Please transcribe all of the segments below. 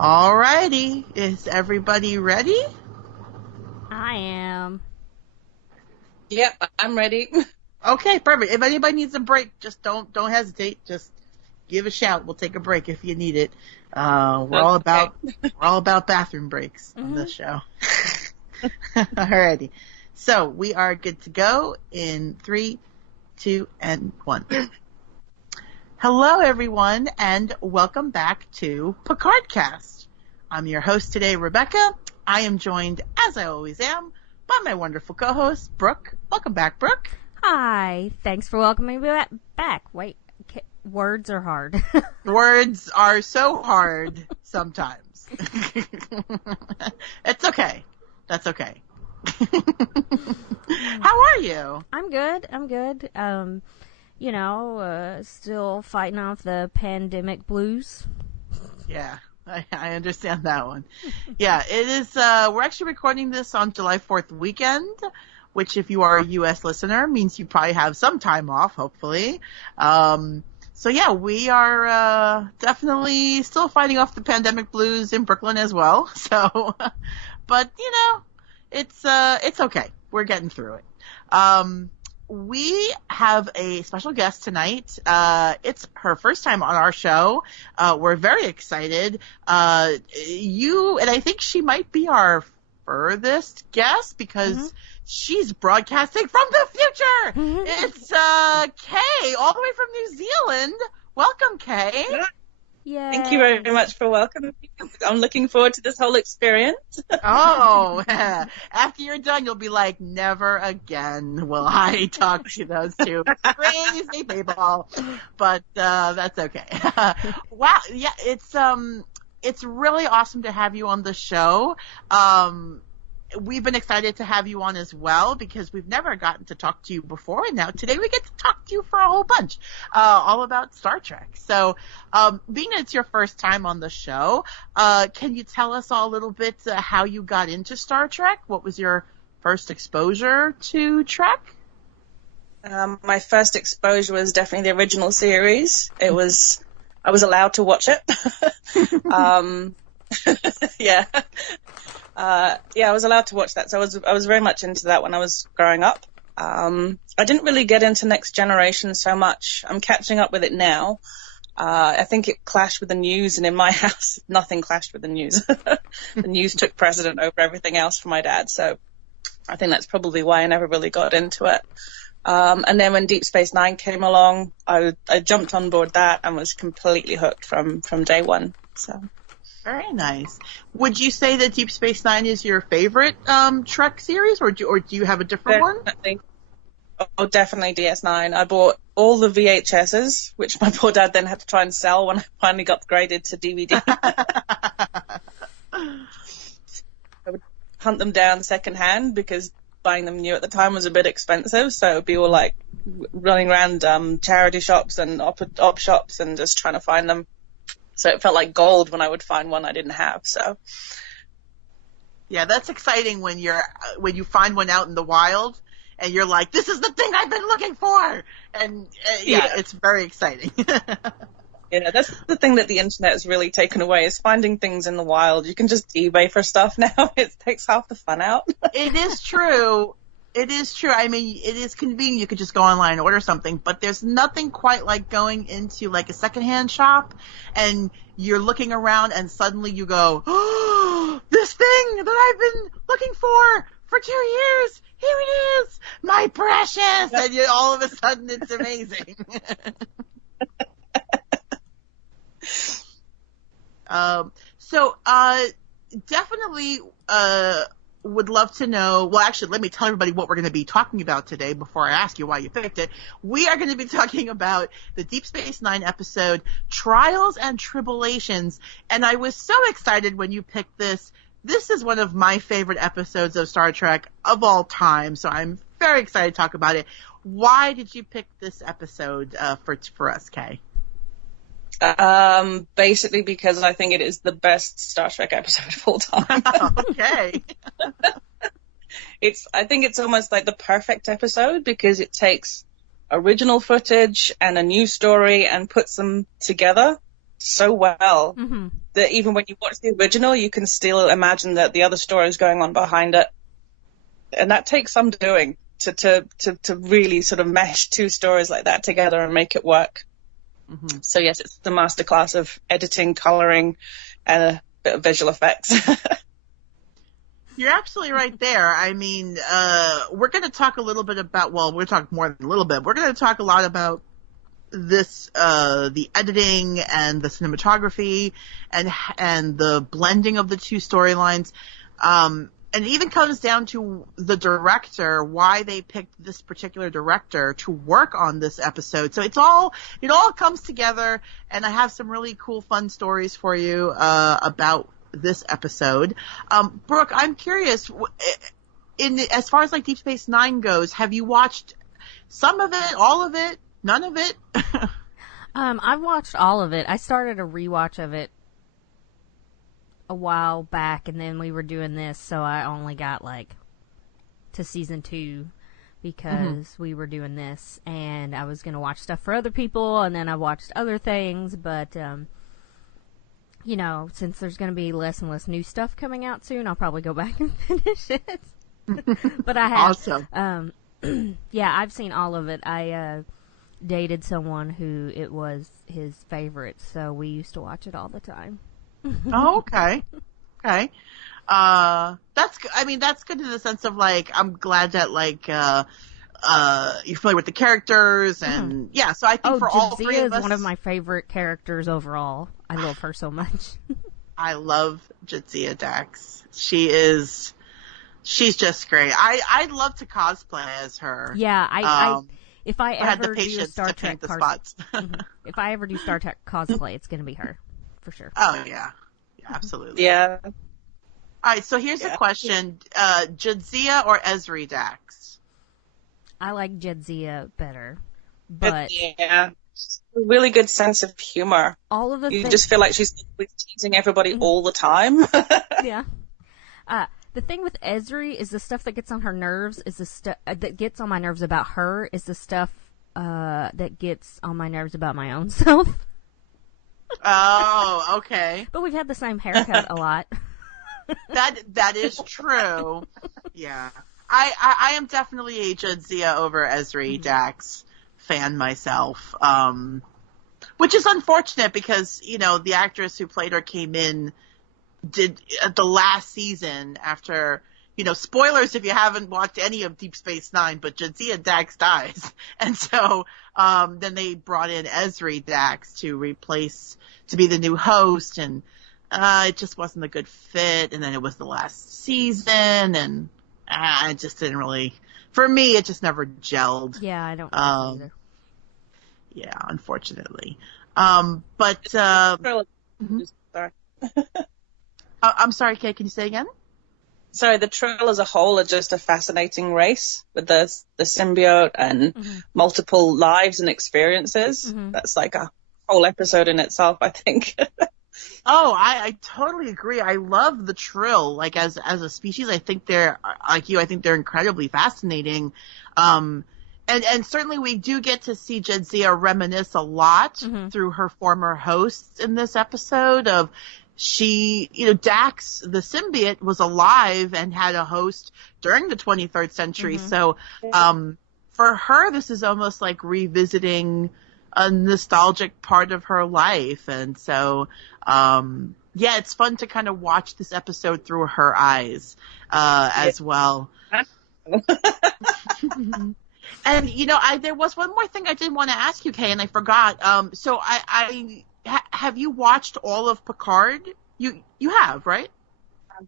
All righty. Is everybody ready? I am. Yep, I'm ready. Okay, perfect. If anybody needs a break, just don't hesitate. Just give a shout. We'll take a break if you need it. We're all about bathroom breaks on this show. Alrighty. So we are good to go in 3, 2, and 1. Hello, everyone, and welcome back to Picardcast. I'm your host today, Rebecca. I am joined, as I always am, by my wonderful co-host, Brooke. Welcome back, Brooke. Hi. Thanks for welcoming me back. Wait, words are hard. Words are so hard sometimes. It's okay. That's okay. How are you? I'm good. Still fighting off the pandemic blues. Yeah, I understand that one. Yeah, it is, we're actually recording this on July 4th weekend, which if you are a U.S. listener means you probably have some time off, hopefully. So yeah, we are, definitely still fighting off the pandemic blues in Brooklyn as well. So, but it's okay. We're getting through it. We have a special guest tonight. It's her first time on our show. We're very excited. And I think she might be our furthest guest because she's broadcasting from the future. It's Kay, all the way from New Zealand. Welcome, Kay. Yeah. Thank you very much for welcoming me. I'm looking forward to this whole experience. Oh, after you're done, you'll be like, never again will I talk to those two crazy people. But that's okay. Wow, yeah, it's really awesome to have you on the show. We've been excited to have you on as well because we've never gotten to talk to you before, and now today we get to talk to you for a whole bunch, all about Star Trek. So, being that it's your first time on the show, can you tell us all a little bit how you got into Star Trek? What was your first exposure to Trek? My first exposure was definitely the original series. I was allowed to watch it. Yeah. I was allowed to watch that, so I was very much into that when I was growing up. I didn't really get into Next Generation so much. I'm catching up with it now. I think it clashed with the news, and in my house, nothing clashed with the news. The news took precedent over everything else for my dad, so I think that's probably why I never really got into it. And then when Deep Space Nine came along, I jumped on board that and was completely hooked from day one. So. Very nice. Would you say that Deep Space Nine is your favorite Trek series, or do you have a different one? Oh, definitely DS9. I bought all the VHSs, which my poor dad then had to try and sell when I finally got graded to DVD. I would hunt them down secondhand because buying them new at the time was a bit expensive, so it would be all like running around charity shops and op shops and just trying to find them. So it felt like gold when I would find one I didn't have. So, yeah, that's exciting when you find one out in the wild and you're like, this is the thing I've been looking for, and it's very exciting. Yeah, that's the thing that the internet has really taken away is finding things in the wild. You can just eBay for stuff now. It takes half the fun out. It is true. It is true. I mean, it is convenient. You could just go online and order something, but there's nothing quite like going into like a secondhand shop and you're looking around and suddenly you go, oh, this thing that I've been looking for 2 years, here it is, my precious, and all of a sudden it's amazing. Definitely, would love to know, well, actually, let me tell everybody what we're going to be talking about today before I ask you why you picked it. We are going to be talking about the Deep Space Nine episode, Trials and Tribble-ations, and I was so excited when you picked this. This is one of my favorite episodes of Star Trek of all time, so I'm very excited to talk about it. Why did you pick this episode for us, Kay? Basically because I think it is the best Star Trek episode of all time. Okay. I think it's almost like the perfect episode because it takes original footage and a new story and puts them together so well Mm-hmm. that even when you watch the original, you can still imagine that the other story is going on behind it. And that takes some doing to really sort of mesh two stories like that together and make it work. Mm-hmm. So yes, it's the masterclass of editing, coloring, and a bit of visual effects. You're absolutely right there. I mean, we're going to talk a little bit about, well, we're talking more than a little bit. We're going to talk a lot about this, the editing and the cinematography and the blending of the two storylines. And it even comes down to the director, why they picked this particular director to work on this episode. So it all comes together, and I have some really cool, fun stories for you, about this episode. Brooke, I'm curious, as far as like Deep Space Nine goes, have you watched some of it, all of it, none of it? I've watched all of it. I started a rewatch of it a while back, and then we were doing this, so I only got like to season 2 because we were doing this, and I was gonna watch stuff for other people, and then I watched other things, but you know, since there's going to be less and less new stuff coming out soon, I'll probably go back and finish it. But I have. Awesome. Yeah, I've seen all of it. I dated someone who it was his favorite, so we used to watch it all the time. Oh, okay. Okay. That's good in the sense of like, I'm glad that like, you're familiar with the characters and yeah, so I think for all three of us. Jadzia is one of my favorite characters overall. I love her so much. I love Jadzia Dax. She's just great. I'd love to cosplay as her. Yeah, if I had the ever do a patience Star to Trek paint the spots. if I ever do Star Trek cosplay, it's going to be her for sure. Oh yeah, absolutely. Yeah. All right, so here's the question: Jadzia or Ezri Dax? I like Jadzia better, but yeah, a really good sense of humor. all of the You things, just feel like she's teasing everybody all the time. yeah. The thing with Ezri is the stuff that gets on her nerves is the stuff that gets on my nerves about her is the stuff that gets on my nerves about my own self. Oh, okay. But we've had the same haircut a lot. That is true. Yeah. I am definitely a Jadzia over Ezri Dax fan myself. Which is unfortunate because, you know, the actress who played her came in did the last season after, you know, spoilers if you haven't watched any of Deep Space Nine, but Jadzia Dax dies. And so, then they brought in Ezri Dax to be the new host, and, it just wasn't a good fit, and then it was the last season, and, I just didn't really, for me, it just never gelled. Yeah, I don't know either. Yeah, unfortunately. But, Sorry. I'm sorry, Kate, can you say again? Sorry, the Trill as a whole are just a fascinating race with the symbiote and multiple lives and experiences. That's like a whole episode in itself, I think. Oh, I totally agree. I love the Trill. Like as a species, I think they're like you. I think they're incredibly fascinating. And certainly we do get to see Jadzia reminisce a lot through her former hosts in this episode of. Dax, the symbiote, was alive and had a host during the 23rd century. So, for her, this is almost like revisiting a nostalgic part of her life. And so, it's fun to kind of watch this episode through her eyes, as well. And, there was one more thing I did want to ask you, Kay, and I forgot. So have you watched all of Picard? You have, right?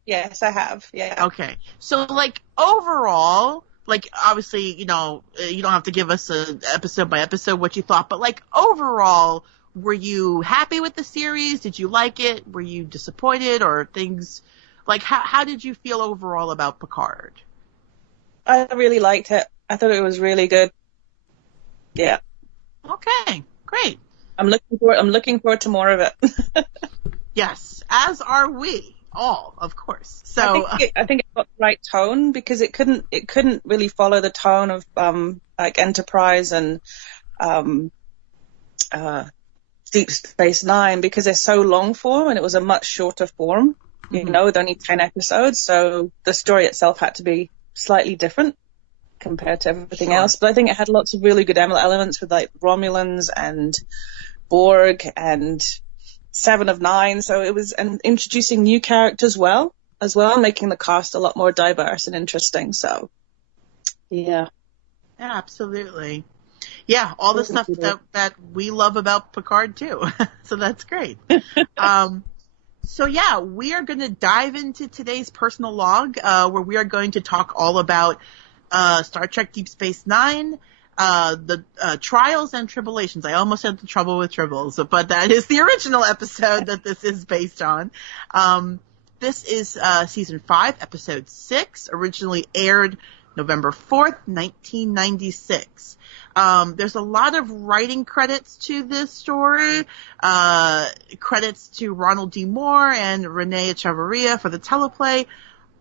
Yes, I have. Yeah. Okay. So, like, overall, like, obviously, you don't have to give us a episode by episode what you thought, but, like, overall, were you happy with the series? Did you like it? Were you disappointed or things? Like, how did you feel overall about Picard? I really liked it. I thought it was really good. Yeah. Okay. Great. I'm looking forward to more of it. Yes, as are we all, of course. So I think it got the right tone because it couldn't really follow the tone of like Enterprise and Deep Space Nine because they're so long form and it was a much shorter form, you know, with only 10 episodes. So the story itself had to be slightly different compared to everything else. But I think it had lots of really good elements with like Romulans and Borg and Seven of Nine. So it was, and introducing new characters as well, making the cast a lot more diverse and interesting. So, yeah. Absolutely. Yeah, all the stuff that we love about Picard too. So that's great. So yeah, we are going to dive into today's personal log, where we are going to talk all about Star Trek Deep Space Nine, the Trials and Tribble-ations. I almost said the Trouble with Tribbles, but that is the original episode that this is based on. This is season 5, episode 6, originally aired November 4th, 1996. There's a lot of writing credits to this story, credits to Ronald D. Moore and Renee Echevarria for the teleplay,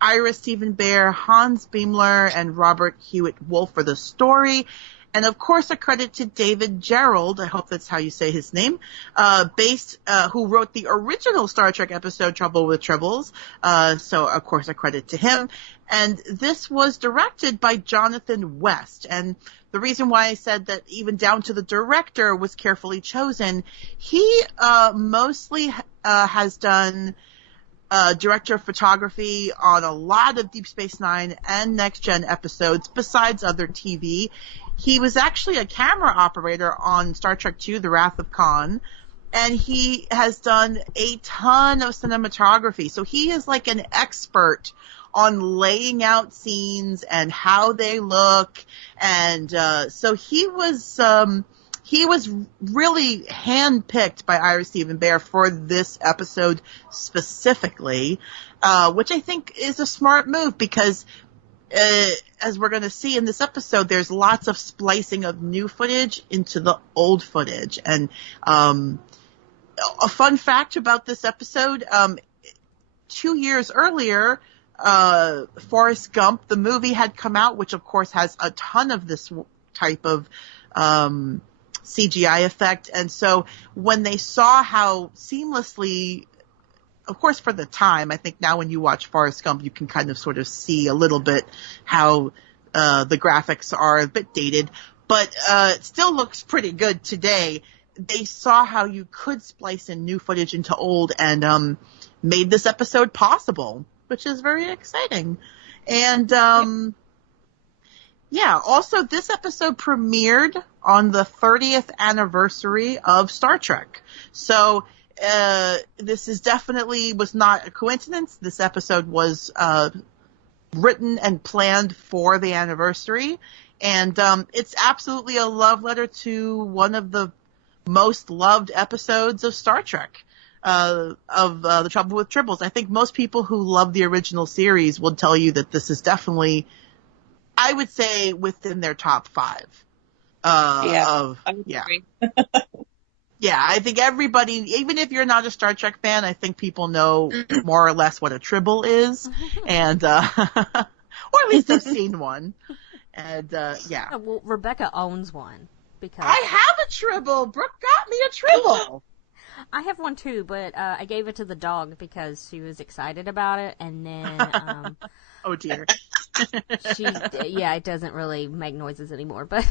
Ira Stephen Bear, Hans Beimler, and Robert Hewitt Wolf for the story. And of course, a credit to David Gerrold, I hope that's how you say his name, who wrote the original Star Trek episode Trouble with Tribbles. So of course, a credit to him. And this was directed by Jonathan West. And the reason why I said that even down to the director was carefully chosen, he mostly has done director of photography on a lot of Deep Space Nine and Next Gen episodes besides other TV. He was actually a camera operator on Star Trek II, The Wrath of Khan, and he has done a ton of cinematography. So he is like an expert on laying out scenes and how they look. And so he was really handpicked by Ira Stephen Bear for this episode specifically, which I think is a smart move because as we're going to see in this episode, there's lots of splicing of new footage into the old footage. And a fun fact about this episode, 2 years earlier, Forrest Gump, the movie, had come out, which of course has a ton of this type of CGI effect. And so when they saw how seamlessly, of course for the time, I think now when you watch Forrest Gump, you can kind of sort of see a little bit how the graphics are a bit dated, but it still looks pretty good today. They saw how you could splice in new footage into old and made this episode possible, which is very exciting. And also this episode premiered on the 30th anniversary of Star Trek. So this is definitely was not a coincidence. This episode was written and planned for the anniversary. And it's absolutely a love letter to one of the most loved episodes of Star Trek, of The Trouble with Tribbles. I think most people who love the original series will tell you that this is definitely, I would say, within their top 5. I agree. Yeah, I think everybody, even if you're not a Star Trek fan, I think people know more or less what a Tribble is, and or at least have seen one. And yeah. Well, Rebecca owns one because I have a Tribble. Brooke got me a Tribble. I have one too, but I gave it to the dog because she was excited about it, and then oh dear. It doesn't really make noises anymore, but.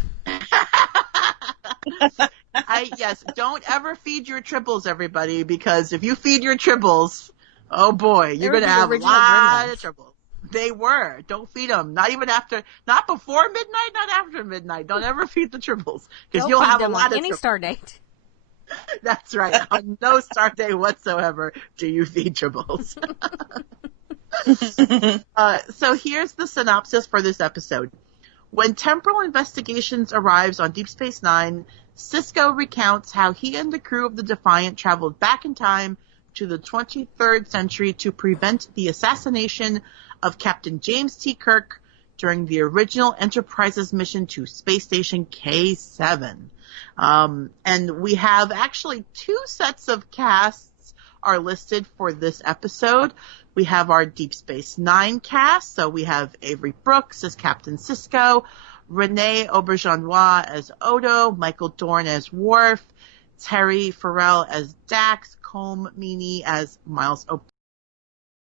Yes, don't ever feed your Tribbles, everybody, because if you feed your Tribbles, oh boy, you're going to have a lot of trouble. They were. Don't feed them. Not before midnight, not after midnight. Don't ever feed the Tribbles, because you'll have a lot of any star date. That's right. On no star day whatsoever do you feed Tribbles. So here's the synopsis for this episode. When Temporal Investigations arrives on Deep Space Nine, Sisko recounts how he and the crew of the Defiant traveled back in time to the 23rd century to prevent the assassination of Captain James T. Kirk during the original Enterprise's mission to Space Station K7. And we have actually 2 sets of casts are listed for this episode. We have our Deep Space Nine cast, so we have Avery Brooks as Captain Sisko, Renee Auberjonois as Odo, Michael Dorn as Worf, Terry Farrell as Dax, Colm Meaney as Miles